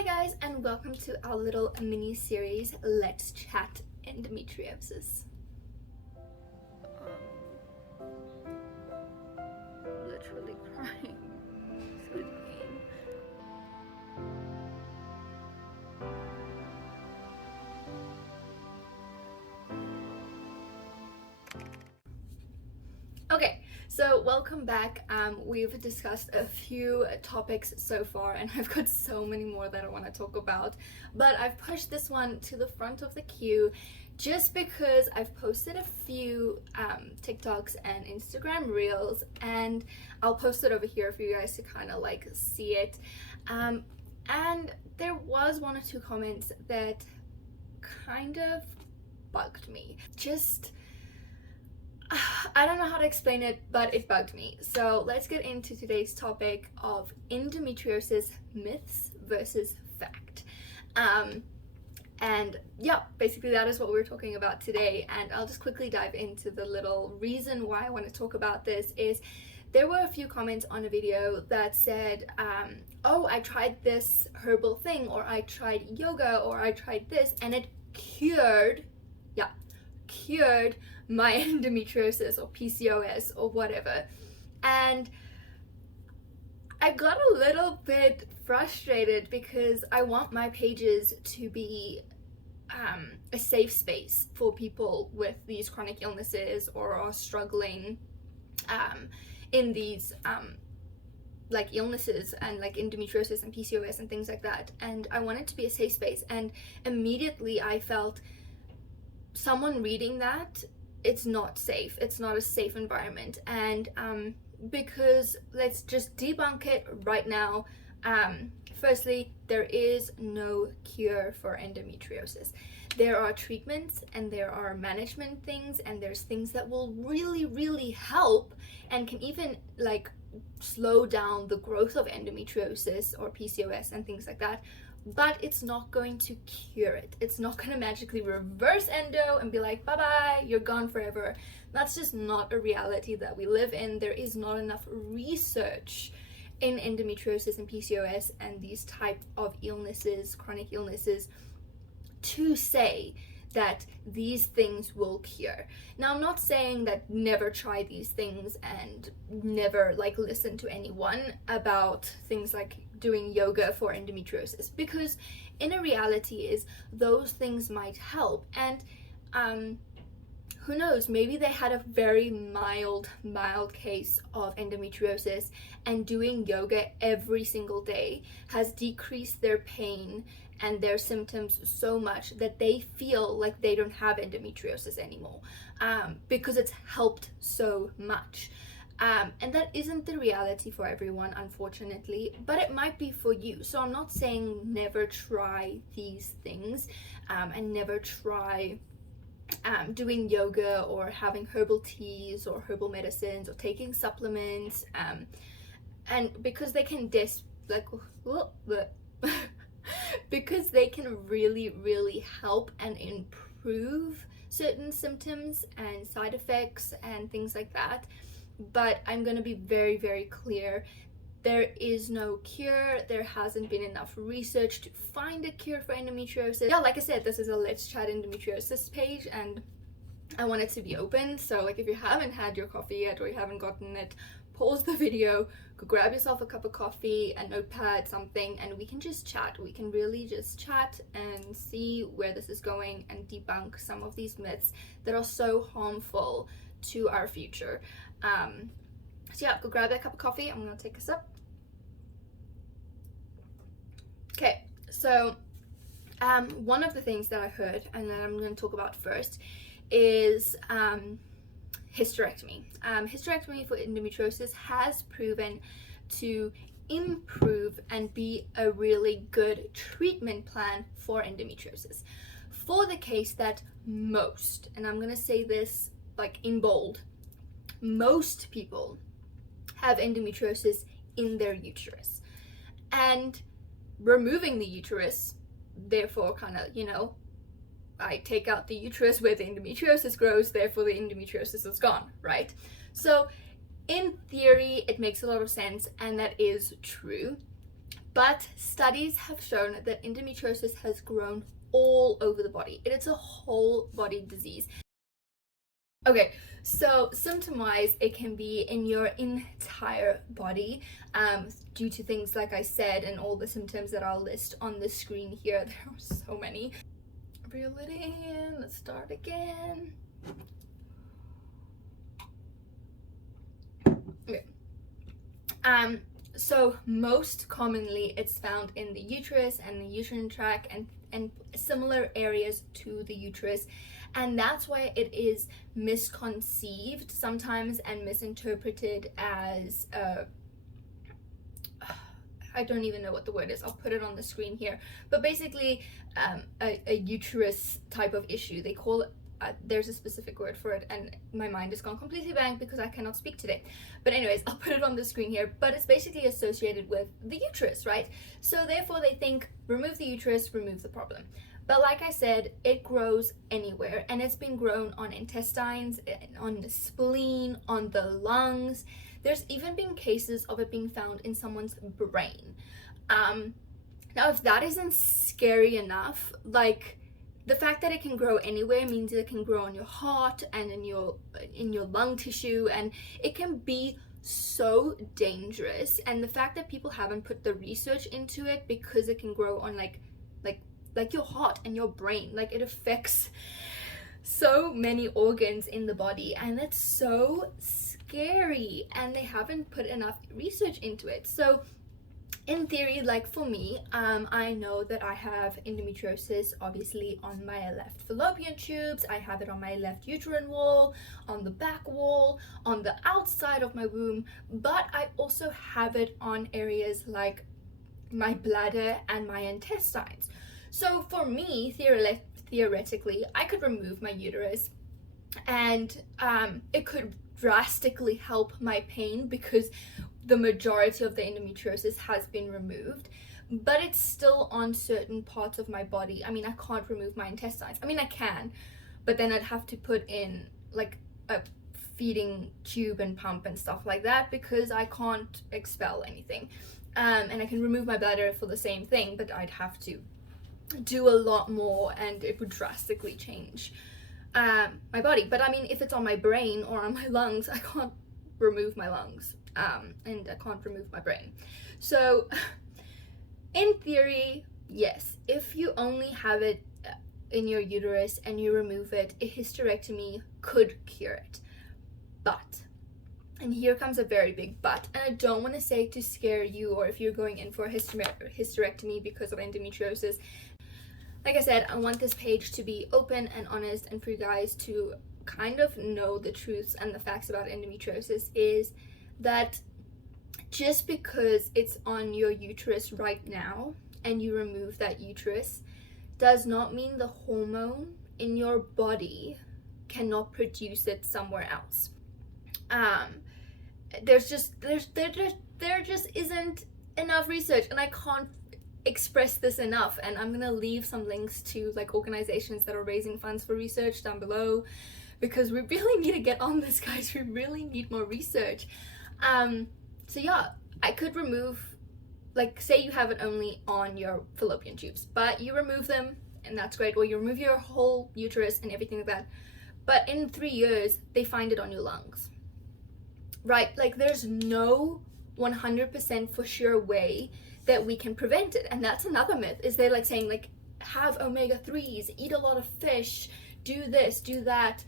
Hi guys, and welcome to our little mini series, Let's Chat Endometriosis. Literally crying. So in pain. Okay, so welcome back. We've discussed a few topics so far, and I've got so many more that I want to talk about, but I've pushed this one to the front of the queue just because I've posted a few TikToks and Instagram reels, and I'll post it over here for you guys to kind of like see it. And there was one or two comments that kind of bugged me. I don't know how to explain it, but it bugged me. So let's get into today's topic of endometriosis myths versus fact. And yeah, basically that is what we're talking about today. And I'll just quickly dive into the little reason why I want to talk about this is there were a few comments on a video that said, oh, I tried this herbal thing, or I tried yoga, or I tried this, and it cured my endometriosis or PCOS or whatever. And I got a little bit frustrated because I want my pages to be a safe space for people with these chronic illnesses or are struggling in these like illnesses and like endometriosis and PCOS and things like that. And I want it to be a safe space, and immediately I felt someone reading that, it's not safe. It's not a safe environment. And because let's just debunk it right now. Firstly, there is no cure for endometriosis. There are treatments and there are management things, and there's things that will really help and can even like slow down the growth of endometriosis or PCOS and things like that. But it's not going to cure it. It's not going to magically reverse endo and be like, bye-bye, you're gone forever. That's just not a reality that we live in. There is not enough research in endometriosis and PCOS and these type of illnesses, chronic illnesses, to say that these things will cure. Now, I'm not saying that never try these things and never like listen to anyone about things like doing yoga for endometriosis, because in a reality is those things might help. And who knows, maybe they had a very mild case of endometriosis, and doing yoga every single day has decreased their pain and their symptoms so much that they feel like they don't have endometriosis anymore, because it's helped so much. And that isn't the reality for everyone, unfortunately, but it might be for you. So I'm not saying never try these things, and never try doing yoga or having herbal teas or herbal medicines or taking supplements, and because they can because they can really help and improve certain symptoms and side effects and things like that. But I'm going to be very clear. There is no cure. There hasn't been enough research to find a cure for endometriosis. Yeah, like I said, this is a Let's Chat Endometriosis page, and I want it to be open. So like if you haven't had your coffee yet or you haven't gotten it, pause the video, go grab yourself a cup of coffee, a notepad, something, and we can just chat. We can really just chat and see where this is going and debunk some of these myths that are so harmful to our future. So yeah, go grab that cup of coffee. I'm gonna take a sip. Okay, so one of the things that I heard and that I'm going to talk about first is hysterectomy. Hysterectomy for endometriosis has proven to improve and be a really good treatment plan for endometriosis. For the case that most, and I'm going to say this like in bold, most people have endometriosis in their uterus, and removing the uterus therefore kind of, you know, I take out the uterus where the endometriosis grows, therefore the endometriosis is gone, right? So in theory it makes a lot of sense, and that is true, But studies have shown that endometriosis has grown all over the body. It's a whole body disease. Okay, so symptom-wise, it can be in your entire body, due to things like I said, and all the symptoms that I'll list on the screen here. There are so many. Reel it in, let's start again. Okay. So most commonly it's found in the uterus and the uterine tract and similar areas to the uterus, and that's why it is misconceived sometimes and misinterpreted as I don't even know what the word is, I'll put it on the screen here, but basically a uterus type of issue. They call it there's a specific word for it, and my mind has gone completely blank because I cannot speak today. But anyways, I'll put it on the screen here. But it's basically associated with the uterus, right? So therefore they think, remove the uterus, remove the problem. But like I said, it grows anywhere, and it's been grown on intestines, on the spleen, on the lungs. There's even been cases of it being found in someone's brain. Now, if that isn't scary enough, like, the fact that it can grow anywhere means it can grow on your heart and in your lung tissue, and it can be so dangerous. And the fact that people haven't put the research into it, because it can grow on like your heart and your brain, like it affects so many organs in the body, and it's so scary, and they haven't put enough research into it. So in theory, like for me, I know that I have endometriosis obviously on my left fallopian tubes. I have it on my left uterine wall, on the back wall, on the outside of my womb, but I also have it on areas like my bladder and my intestines. So for me, theoretically, I could remove my uterus, and it could drastically help my pain because the majority of the endometriosis has been removed, but it's still on certain parts of my body. I mean, I can't remove my intestines. I mean, I can, but then I'd have to put in like a feeding tube and pump and stuff like that, because I can't expel anything. And I can remove my bladder for the same thing, but I'd have to do a lot more, and it would drastically change my body. But I mean, if it's on my brain or on my lungs, I can't remove my lungs, and I can't remove my brain. So in theory, yes, if you only have it in your uterus and you remove it, a hysterectomy could cure it. But, and here comes a very big but, and I don't want to say to scare you, or if you're going in for a hysterectomy because of endometriosis. Like I said, I want this page to be open and honest, and for you guys to kind of know the truths and the facts about endometriosis, is that just because it's on your uterus right now and you remove that uterus does not mean the hormone in your body cannot produce it somewhere else. There just isn't enough research, and I can't express this enough. And I'm gonna leave some links to like organizations that are raising funds for research down below, because we really need to get on this, guys. We really need more research. So yeah, I could remove, like, say you have it only on your fallopian tubes, but you remove them, and that's great, or you remove your whole uterus and everything like that, but in 3 years they find it on your lungs, right? Like, there's no 100% for sure way that we can prevent it. And that's another myth, is they're like saying, like, have omega-3s, eat a lot of fish, do this, do that,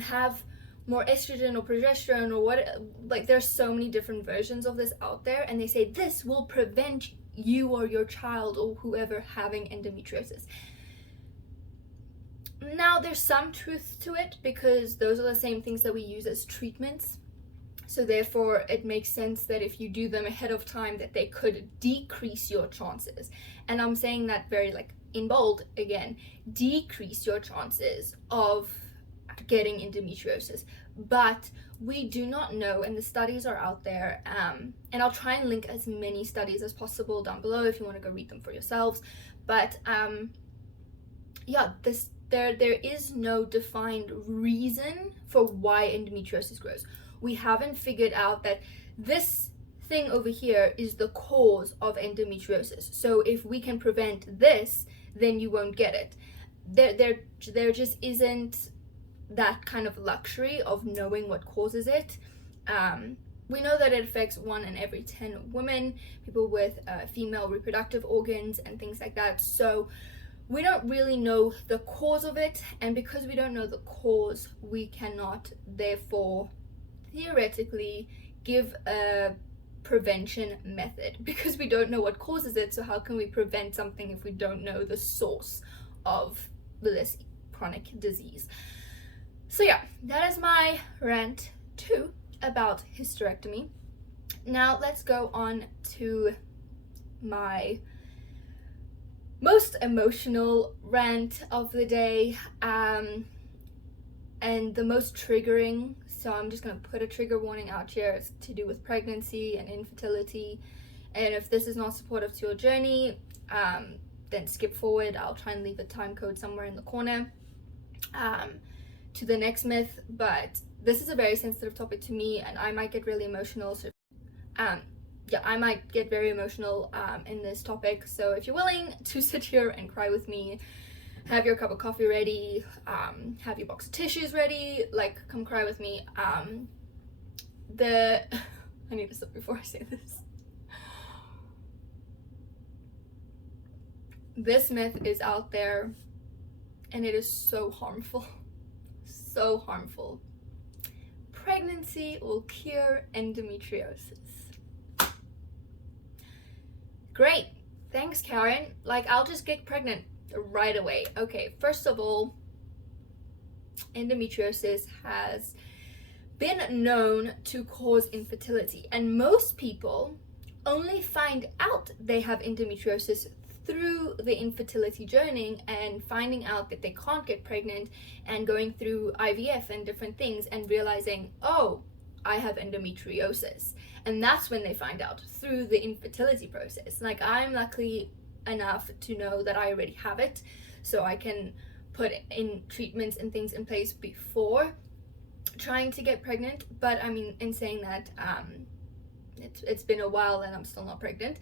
have more estrogen or progesterone or what. Like, there's so many different versions of this out there, and they say this will prevent you or your child or whoever having endometriosis. Now, there's some truth to it, because those are the same things that we use as treatments. So therefore, it makes sense that if you do them ahead of time, that they could decrease your chances. And I'm saying that very, like, in bold again, decrease your chances of getting endometriosis. But we do not know, and the studies are out there, and I'll try and link as many studies as possible down below if you want to go read them for yourselves. But yeah, there is no defined reason for why endometriosis grows. We haven't figured out that this thing over here is the cause of endometriosis. So if we can prevent this, then you won't get it. There just isn't that kind of luxury of knowing what causes it. We know that it affects 1 in every 10 women, people with female reproductive organs and things like that. So we don't really know the cause of it, and because we don't know the cause, we cannot therefore theoretically give a prevention method, because we don't know what causes it. So how can we prevent something if we don't know the source of this chronic disease? So yeah, that is my rant 2 about hysterectomy. Now let's go on to my most emotional rant of the day, and the most triggering. So I'm just going to put a trigger warning out here. It's to do with pregnancy and infertility, and if this is not supportive to your journey, then skip forward. I'll try and leave a time code somewhere in the corner to the next myth. But this is a very sensitive topic to me, and I might get really emotional. So yeah, I might get very emotional in this topic. So if you're willing to sit here and cry with me, have your cup of coffee ready, have your box of tissues ready, like, come cry with me. I need to stop before I say this. This myth is out there, and it is so harmful. So harmful. Pregnancy will cure endometriosis. Great, thanks Karen. Like, I'll just get pregnant right away. Okay, first of all, endometriosis has been known to cause infertility, and most people only find out they have endometriosis through the infertility journey and finding out that they can't get pregnant and going through IVF and different things and realizing, oh, I have endometriosis. And that's when they find out, through the infertility process. Like, I'm lucky enough to know that I already have it, so I can put in treatments and things in place before trying to get pregnant. But I mean, in saying that, it's been a while and I'm still not pregnant.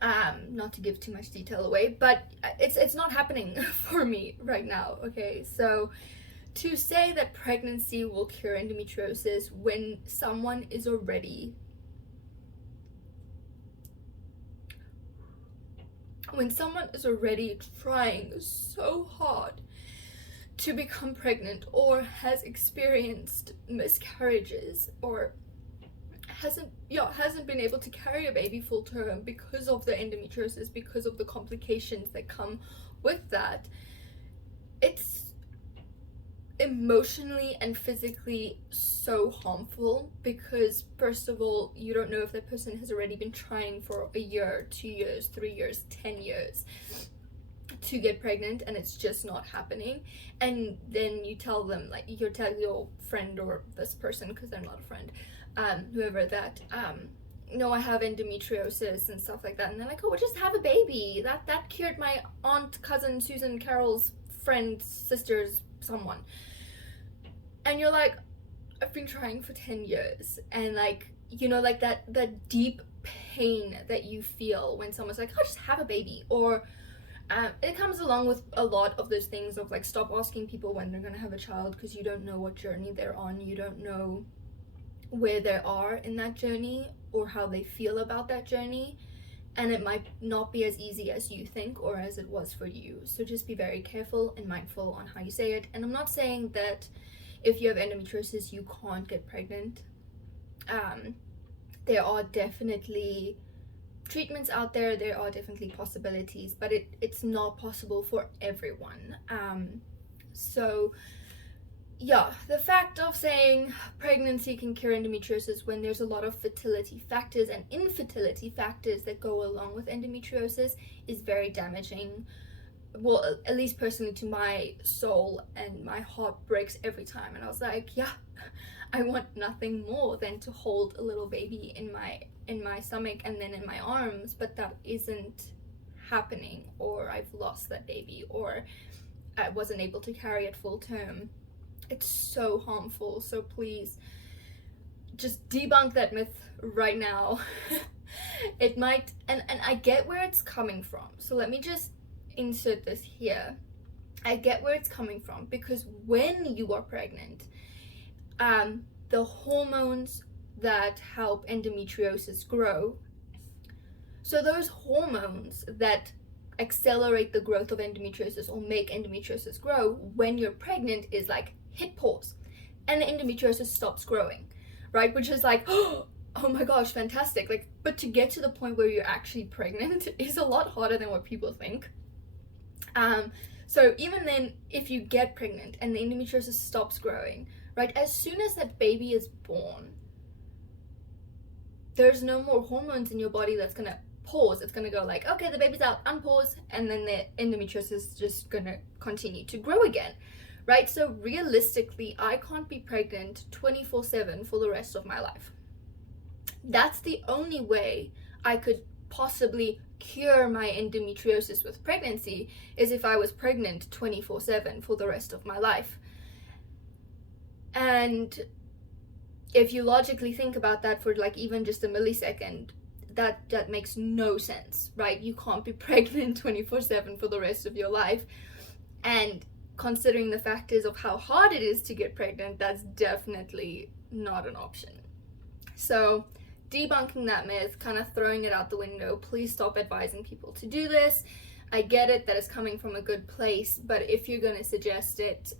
Not to give too much detail away, but it's not happening for me right now. Okay, so to say that pregnancy will cure endometriosis when someone is already trying so hard to become pregnant, or has experienced miscarriages, or hasn't been able to carry a baby full term because of the endometriosis, because of the complications that come with that, it's emotionally and physically so harmful. Because first of all, you don't know if that person has already been trying for a year, 2 years, 3 years, 10 years to get pregnant, and it's just not happening. And then you tell them, like, you tell your friend or this person, because they're not a friend, whoever, that no, I have endometriosis and stuff like that, and they're like, oh, well, just have a baby, that cured my aunt, cousin, Susan, Carol's friend, sister's someone. And you're like, I've been trying for 10 years. And like, you know, like that deep pain that you feel when someone's like, oh, just have a baby. Or it comes along with a lot of those things of like, stop asking people when they're gonna have a child, because you don't know what journey they're on, you don't know where they are in that journey or how they feel about that journey, and it might not be as easy as you think or as it was for you. So just be very careful and mindful on how you say it. And I'm not saying that if you have endometriosis you can't get pregnant. There are definitely treatments out there, there are definitely possibilities, but it's not possible for everyone. So yeah, the fact of saying pregnancy can cure endometriosis when there's a lot of fertility factors and infertility factors that go along with endometriosis is very damaging. Well, at least personally to my soul, and my heart breaks every time. And I was like, yeah, I want nothing more than to hold a little baby in my stomach and then in my arms, but that isn't happening, or I've lost that baby, or I wasn't able to carry it full term. It's so harmful. So please just debunk that myth right now. It might, and I get where it's coming from. So let me just insert this here. I get where it's coming from, because when you are pregnant, the hormones that help endometriosis grow, so those hormones that accelerate the growth of endometriosis or make endometriosis grow when you're pregnant is like hit pause, and the endometriosis stops growing, right? Which is like, oh my gosh, fantastic. Like, but to get to the point where you're actually pregnant is a lot harder than what people think. So even then, if you get pregnant and the endometriosis stops growing, right, as soon as that baby is born, there's no more hormones in your body that's gonna pause. It's gonna go like, okay, the baby's out, unpause, and then the endometriosis is just gonna continue to grow again, right? So realistically, I can't be pregnant 24/7 for the rest of my life. That's the only way I could possibly cure my endometriosis with pregnancy, is if I was pregnant 24/7 for the rest of my life. And if you logically think about that for like even just a millisecond, that makes no sense, right? You can't be pregnant 24/7 for the rest of your life. And considering the factors of how hard it is to get pregnant, that's definitely not an option. So debunking that myth, kind of throwing it out the window. Please stop advising people to do this. I get it that it's coming from a good place, but if you're going to suggest it,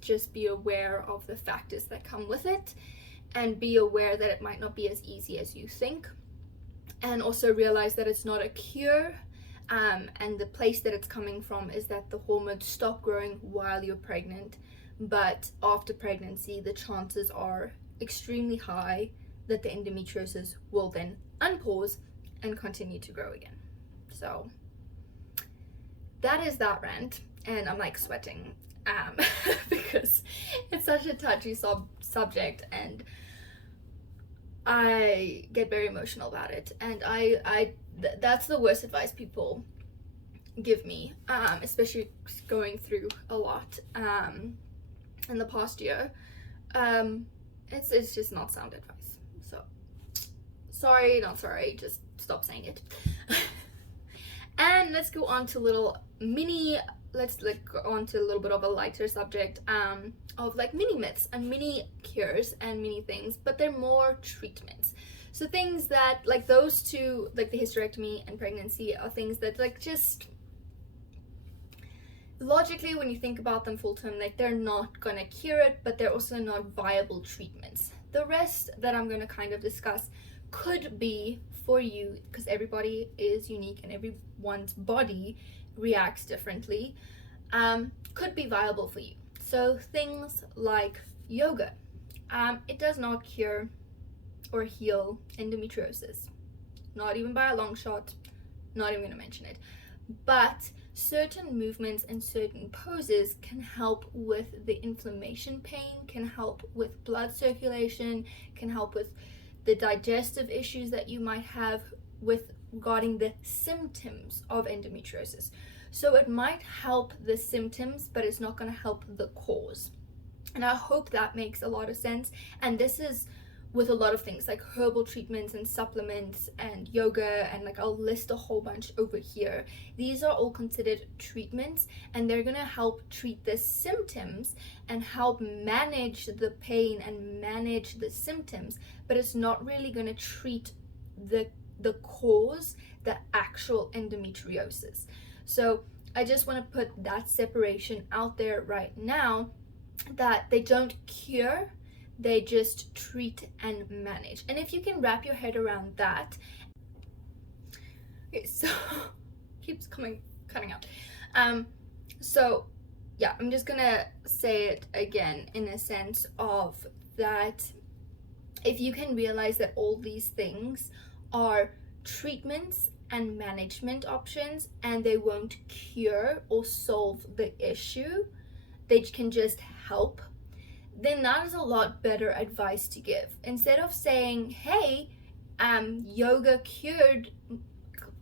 just be aware of the factors that come with it, and be aware that it might not be as easy as you think, and also realize that it's not a cure, and the place that it's coming from is that the hormones stop growing while you're pregnant, but after pregnancy the chances are extremely high that the endometriosis will then unpause and continue to grow again. So that is that rant, and I'm like sweating because it's such a touchy subject, and I get very emotional about it, and that's the worst advice people give me, especially going through a lot in the past year. It's just not sound advice. So sorry, not sorry, just stop saying it. And let's go on to let's go on to a little bit of a lighter subject of like mini myths and mini cures and mini things, but they're more treatments. So things that, like those two, like the hysterectomy and pregnancy, are things that like just logically when you think about them full term, like they're not gonna cure it, but they're also not viable treatments. The rest that I'm gonna kind of discuss could be for you, because everybody is unique and everyone's body reacts differently, could be viable for you. So things like yoga, it does not cure or heal endometriosis, not even by a long shot, not even gonna mention it, but certain movements and certain poses can help with the inflammation pain, can help with blood circulation, can help with the digestive issues that you might have with regarding the symptoms of endometriosis. So it might help the symptoms, but it's not going to help the cause. And I hope that makes a lot of sense. And this is with a lot of things like herbal treatments and supplements and yoga, and like I'll list a whole bunch over here. These are all considered treatments, and they're going to help treat the symptoms and help manage the pain and manage the symptoms, but it's not really going to treat the cause, the actual endometriosis. So I just want to put that separation out there right now, that they don't cure, they just treat and manage. And if you can wrap your head around that. Okay, so keeps cutting out. So yeah, I'm just gonna say it again in a sense of that if you can realize that all these things are treatments and management options, and they won't cure or solve the issue, they can just help, then that is a lot better advice to give. Instead of saying, hey, yoga cured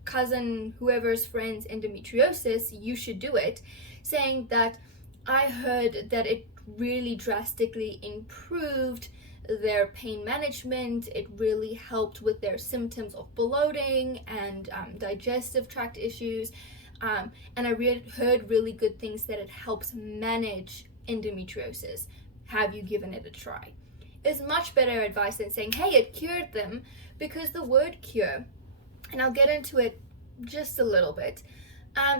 cousin whoever's friend's endometriosis, you should do it, saying that I heard that it really drastically improved their pain management. It really helped with their symptoms of bloating and digestive tract issues. And I heard really good things that it helps manage endometriosis. Have you given it a try? Is much better advice than saying, hey, it cured them, because the word cure, and I'll get into it just a little bit,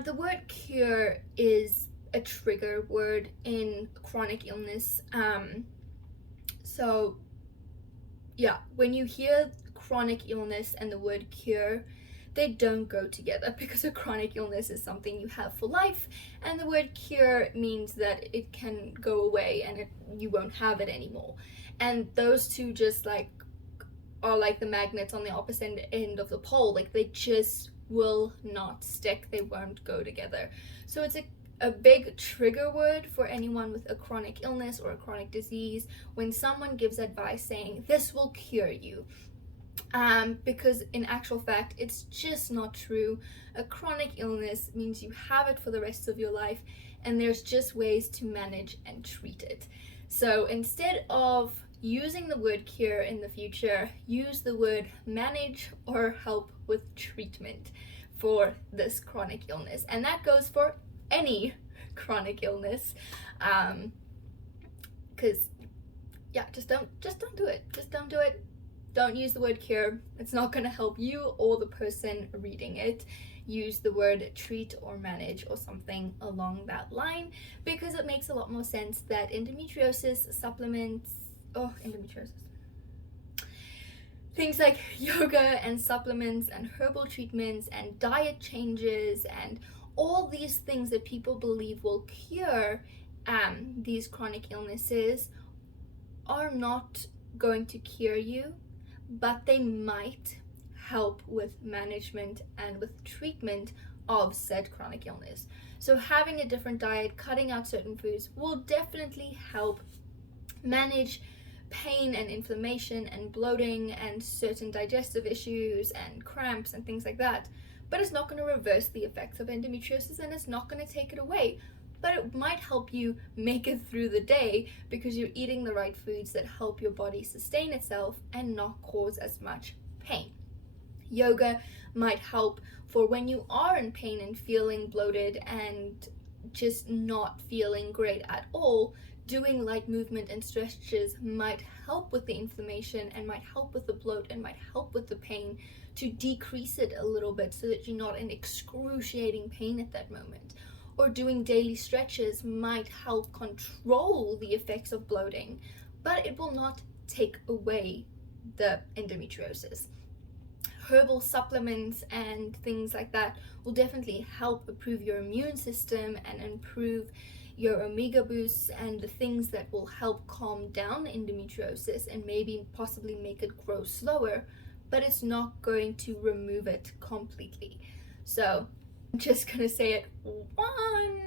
the word cure is a trigger word in chronic illness. So yeah, when you hear chronic illness and the word cure, they don't go together, because a chronic illness is something you have for life, and the word cure means that it can go away and you won't have it anymore. And those two just like are like the magnets on the opposite end of the pole. Like, they just will not stick, they won't go together. So it's a big trigger word for anyone with a chronic illness or a chronic disease when someone gives advice saying this will cure you. Because in actual fact, it's just not true. A chronic illness means you have it for the rest of your life, and there's just ways to manage and treat it. So instead of using the word cure in the future, use the word manage or help with treatment for this chronic illness. And that goes for any chronic illness. Because yeah, just don't do it. Just don't do it. Don't use the word cure. It's not going to help you or the person reading it. Use the word treat or manage or something along that line, because it makes a lot more sense that endometriosis supplements, things like yoga and supplements and herbal treatments and diet changes and all these things that people believe will cure these chronic illnesses are not going to cure you, but they might help with management and with treatment of said chronic illness. So having a different diet, cutting out certain foods will definitely help manage pain and inflammation and bloating and certain digestive issues and cramps and things like that. But it's not going to reverse the effects of endometriosis, and it's not going to take it away. But it might help you make it through the day because you're eating the right foods that help your body sustain itself and not cause as much pain. Yoga might help for when you are in pain and feeling bloated and just not feeling great at all. Doing light movement and stretches might help with the inflammation and might help with the bloat and might help with the pain to decrease it a little bit so that you're not in excruciating pain at that moment. Or doing daily stretches might help control the effects of bloating, but it will not take away the endometriosis. Herbal supplements and things like that will definitely help improve your immune system and improve your omega boosts and the things that will help calm down endometriosis and maybe possibly make it grow slower, but it's not going to remove it completely. So I'm just gonna say it one,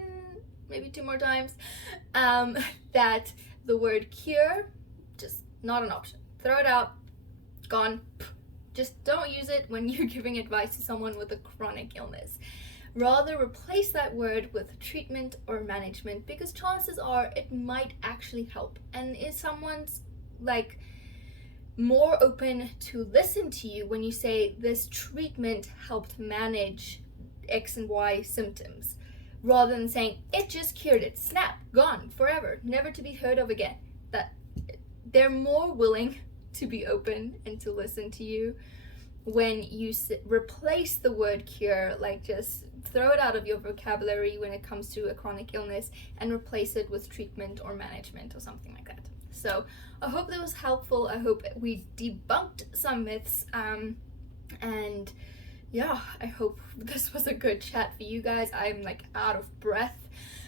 maybe two more times, that the word cure, just not an option. Throw it out, gone. Just don't use it when you're giving advice to someone with a chronic illness. Rather replace that word with treatment or management, because chances are it might actually help. And if someone's like more open to listen to you when you say this treatment helped manage X and Y symptoms, rather than saying it just cured it, snap, gone, forever, never to be heard of again, that they're more willing to be open and to listen to you when you replace the word cure, like just throw it out of your vocabulary when it comes to a chronic illness and replace it with treatment or management or something like that. So I hope that was helpful. I hope we debunked some myths, and yeah, I hope this was a good chat for you guys. I'm like out of breath.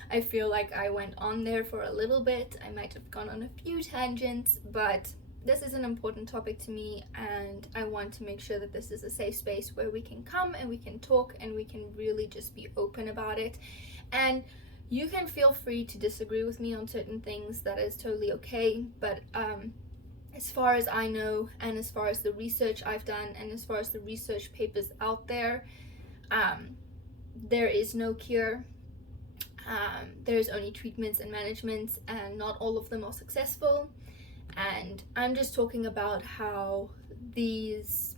I feel like I went on there for a little bit. I might have gone on a few tangents, but this is an important topic to me, and I want to make sure that this is a safe space where we can come and we can talk and we can really just be open about it. And you can feel free to disagree with me on certain things. That is totally okay. But as far as I know, and as far as the research I've done, and as far as the research papers out there, there is no cure. There's only treatments and managements, and not all of them are successful. And I'm just talking about how these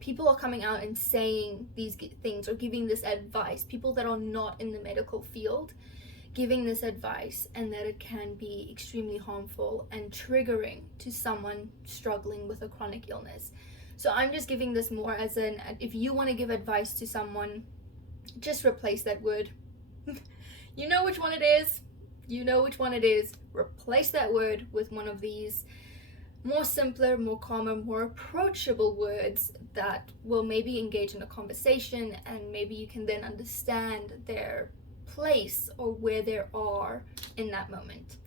people are coming out and saying these things or giving this advice, people that are not in the medical field giving this advice, and that it can be extremely harmful and triggering to someone struggling with a chronic illness. So I'm just giving this more as an, if you want to give advice to someone, just replace that word. You know which one it is. You know which one it is. Replace that word with one of these more simpler, more calmer, more approachable words that will maybe engage in a conversation, and maybe you can then understand their place or where they are in that moment.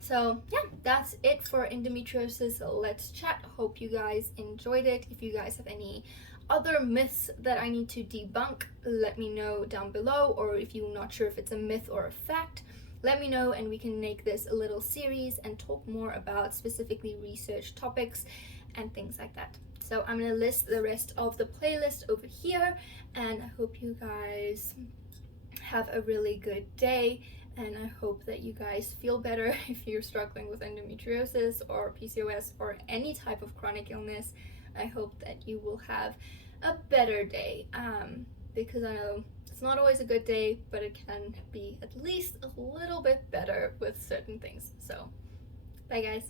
So yeah, that's it for endometriosis Let's Chat. Hope you guys enjoyed it. If you guys have any other myths that I need to debunk, let me know down below, or if you're not sure if it's a myth or a fact, let me know, and we can make this a little series and talk more about specifically research topics and things like that. So I'm going to list the rest of the playlist over here, and I hope you guys have a really good day, and I hope that you guys feel better if you're struggling with endometriosis or PCOS or any type of chronic illness. I hope that you will have a better day, because I know it's not always a good day, but it can be at least a little bit better with certain things. So bye guys.